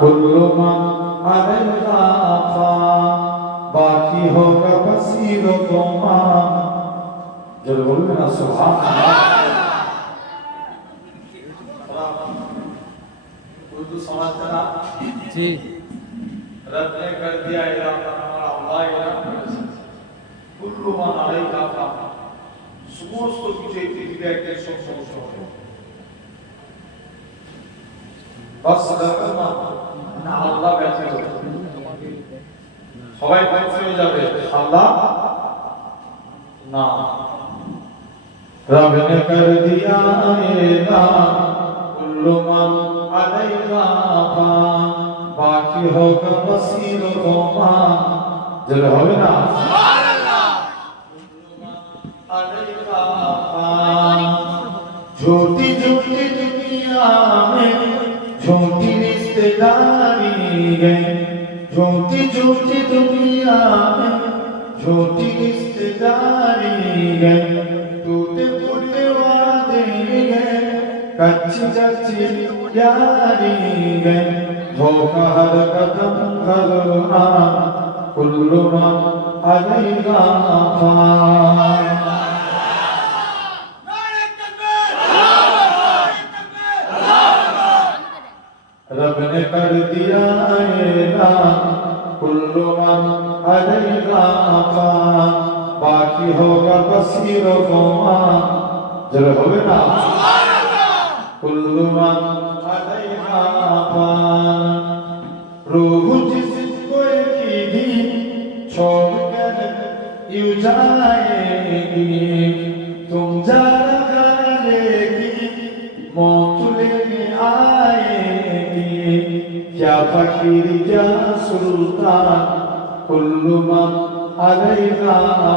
कुल्लु मन अलैहा फान बाकी होगा बसीरतों मान जब बोलूं ना सुभान अल्लाह उर्दू समझते ना जी रब ने कर दिया इलाका हमारा अल्लाह इलाका कुल्लु मन अलैहा फान समस्त কিছু এই পৃথিবীতে একটা সমস্যা হবে বাস দরকার না আল্লাহ ব্যতীত সবাই ধ্বংস হয়ে যাবে আল্লাহ না रब ने कर दिया ऐलान कुल्लु मन अलैहा फान बाकी होगा बसीरतों मान जरा হবে না সুবহানাল্লাহ कुल्लु मन अलैहा फान छोटी छोटी दुनिया में छोटी रिश्तेदारी है छोटी छोटी दुनिया में छोटी रिश्तेदारी है टूटे फूटे वादे हैं कच्ची कच्ची यारी है धोखा हर कदम हर आन कुल्लु मन अलैहा फान रब ने कर दिया ऐलान कुल्लु मन अलैहा फान बाकी होगा बसीरतों मान जरा হবে না कुल्लु मन अलैहा फान रूह जिसको एक दिन छोड़कर यूं जाएगी तुम जरा लेगी मौत लेने आएगी क्या फकीर क्या सुल्तान कुल्लु मन अलैहा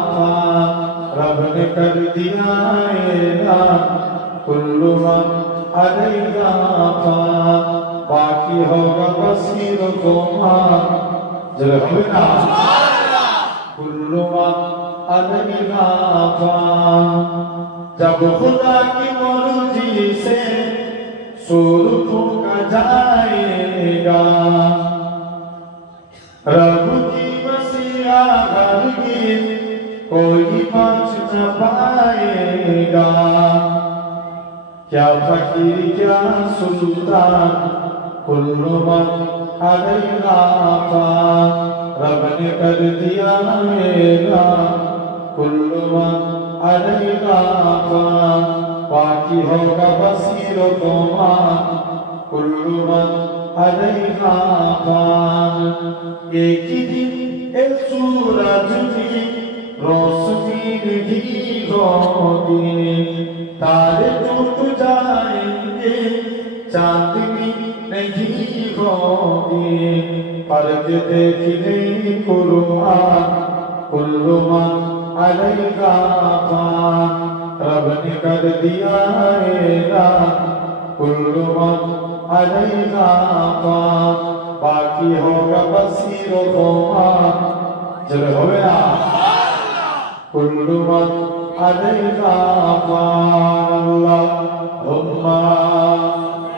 फान रब ने कर दिया ऐलान कुल्लु मन अलैहा फान बाकी होगा बसीरतों मान जरा হবে না कुल्लु मन अलैहा फान जब खुदा की मर्जी से सूर फूंका जाएगा रब की मसीहा हरगिज़ कोई बच न पाएगा क्या फकीर क्या सुल्तान कुल्लु मन अलैहा फान रब ने कर दिया ऐलान कुल्लु मन अलैहा फान बाकी होगा बसीरतों मान कुल्लु मन अलैहा फान एक ही दिन एक सूरज की रोशनी नहीं होगी तारे टूट जाएंगे चांदनी नहीं होगी फर्क देखने कुरान कुल्लु मन अलैहा फान रब ने कर दिया ऐलान कुल्लु मन अलैहा फान बाकी होगा बसीरतों मान जरा হবে না कुल्लु मन अलैहा फान अल्लाहुम्मा